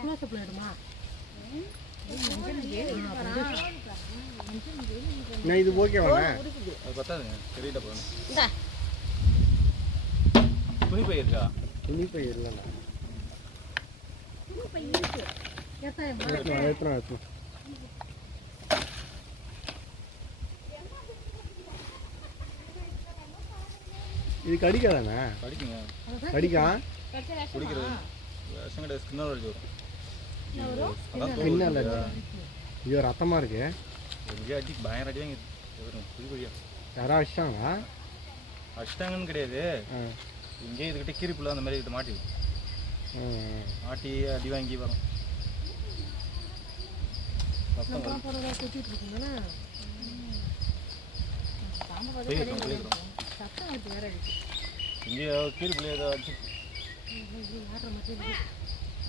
Close அப்ல எடுமா நான் இது ஓகேவாண்ணா? அது பத்தாதுங்க, தெரியல போகணும். துணி பை இருக்கா? துணி பை இல்லைண்ணா. எத்தனை இது கடிக்காதாண்ணா? படிக்குங்க, கடிக்கா குடிக்கிறது விஷம் கிடையாது, ஸ்கின் அலர்ஜி வரும். என்ன அலர்ஜி? ஐயோ ரத்தமாக இருக்கு. எங்கேயா அடி பயங்கர அடி வாங்கி குடி குடியா யாரா அடிச்சிட்டாங்களா? அடிச்சிட்டாங்கன்னு கிடையாது, இங்கே இதுக்கிட்ட கீரிப்புள்ள அந்த மாதிரி இது மாட்டி அடி வாங்கி வரும். இங்கே கீரிப்புள்ள ஏதோ அடிச்சு